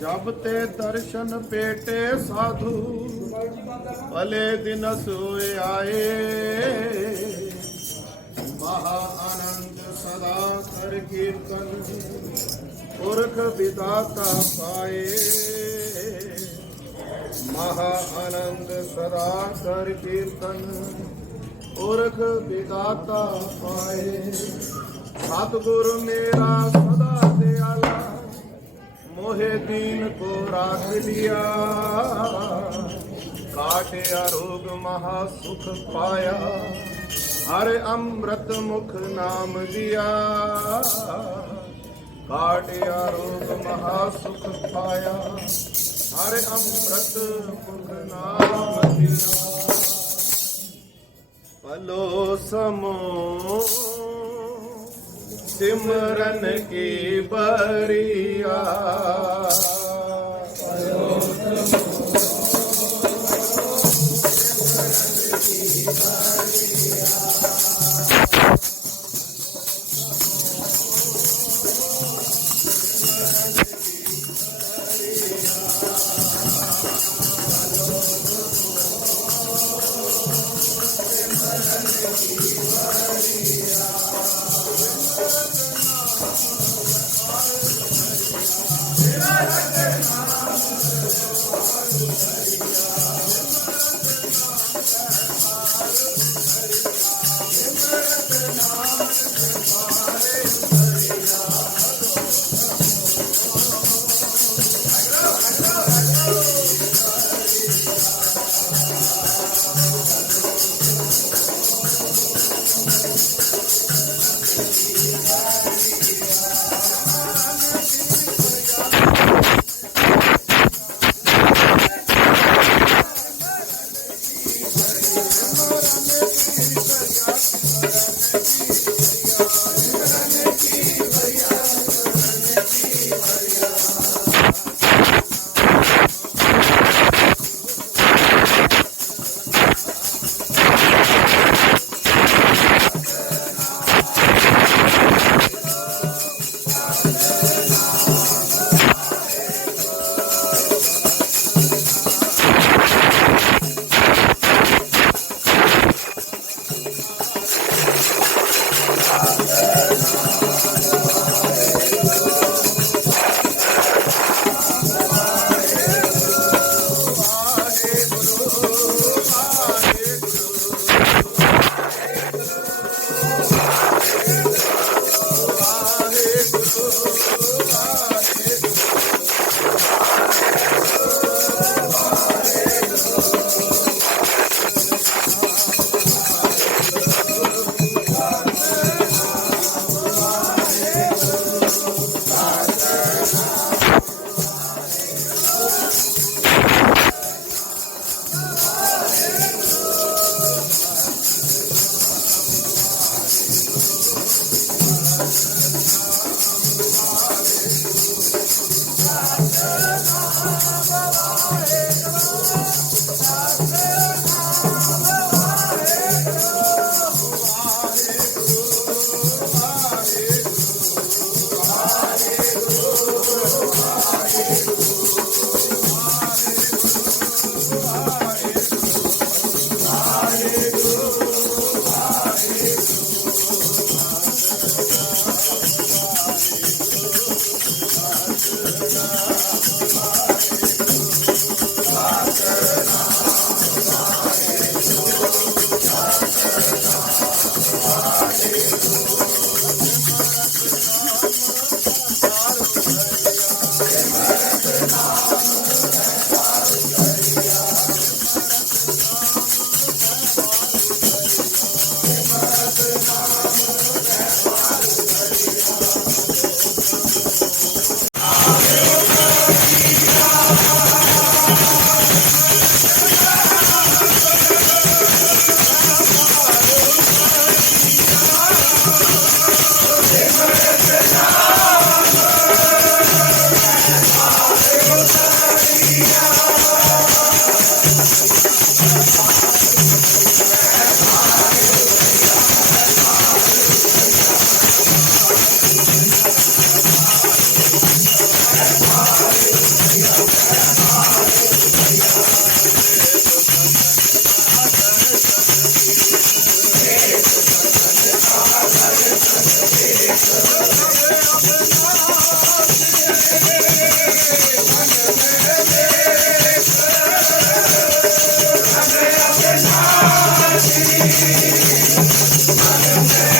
ਜਬ ਤੇ ਦਰਸ਼ਨ ਪੇਟੇ ਸਾਧੂ, ਭਲੇ ਦਿਨ ਸੋਏ ਆਏ। ਮਹਾ ਆਨੰਦ ਸਦਾ ਕਰ ਕੀਰਤਨ, ਪੁਰਖ ਵਿਦਾਤਾ ਪਾਏ। ਮਹਾ ਆਨੰਦ ਸਦਾ ਕਰ ਕੀਰਤਨ, ਪੁਰਖ ਵਿਦਾਤਾ ਪਾਏ। ਸਤਿਗੁਰ ਮੇਰਾ ਸਦਾ ਦਿਆਲਾ ਮੋਹਿ ਦੀਨ ਕੋ ਰਾਖ ਲਿਆ। ਕਾਟਿਆ ਰੋਗ ਮਹਾ ਸੁਖ ਪਾਇਆ। ਹਰ ਅੰਮ੍ਰਿਤ ਮੁਖ ਨਾਮ ਦਿਆ ਕਾਟਿਆ ਰੋਗ ਮਹਾ ਸੁਖ ਪਾਇਆ। ਹਰ ਅੰਮ੍ਰਿਤ ਮੁਖ ਨਾਮ ਦਿਆ ਭਲੋ ਸਮੋ ਸਿਮਰਨ ਕੀ ਬਰੀਆ। ਸਿਮਰਨ ਕੀ ਬਰੀਆ Thank you.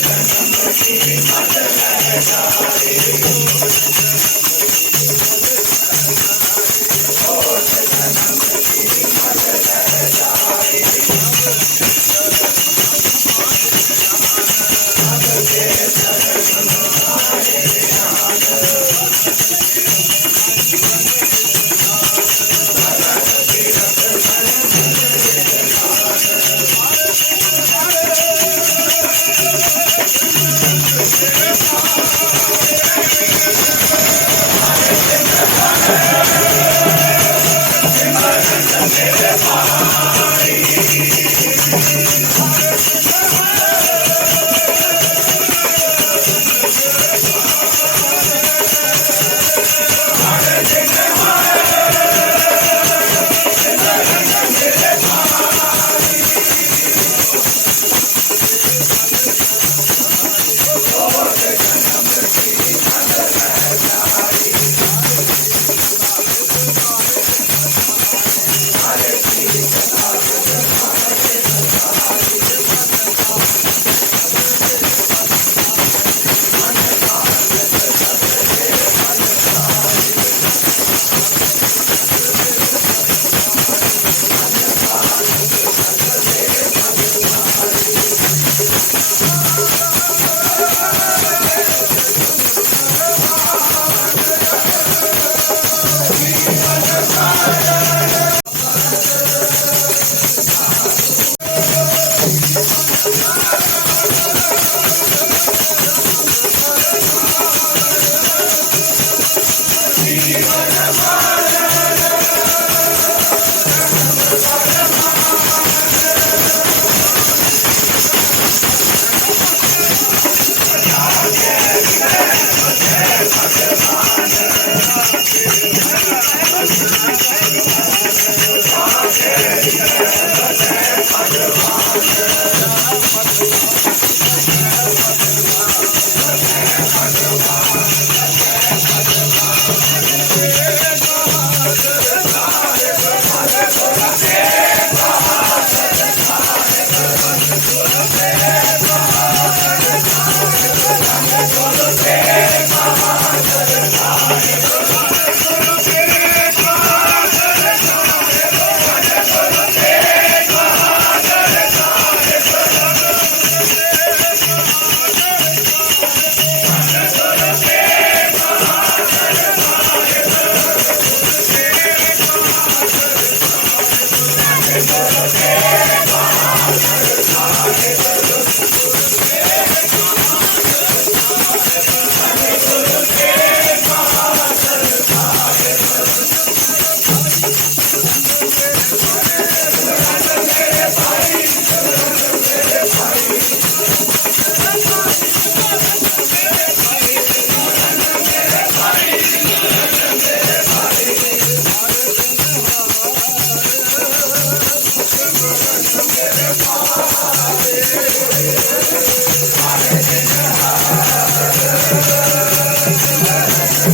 Thank you.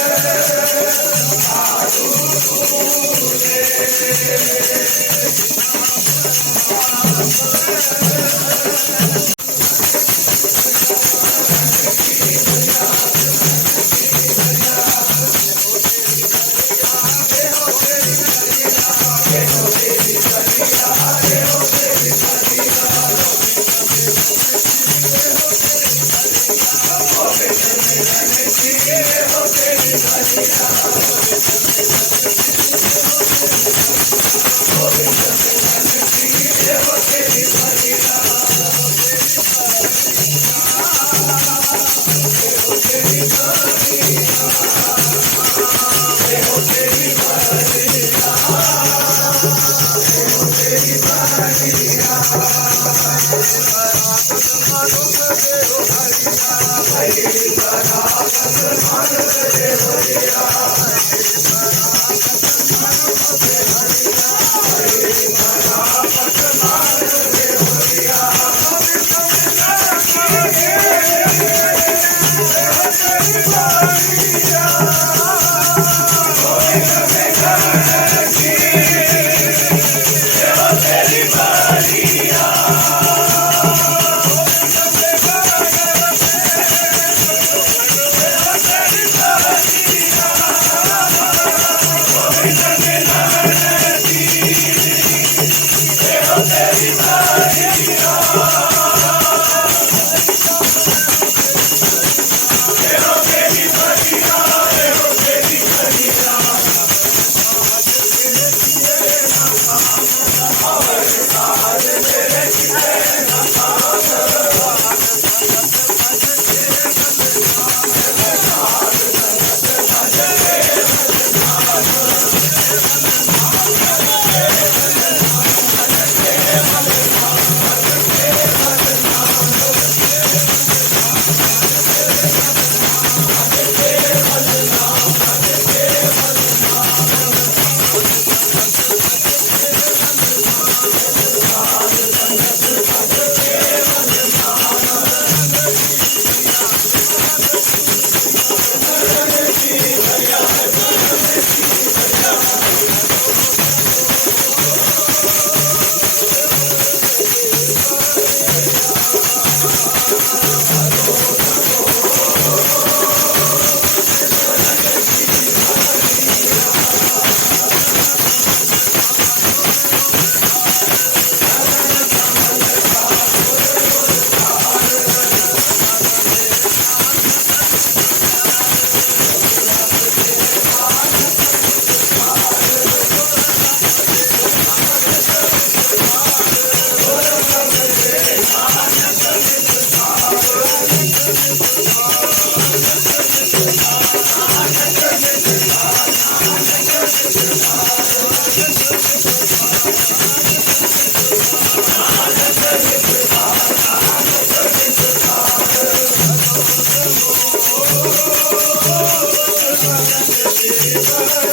I'm Bye.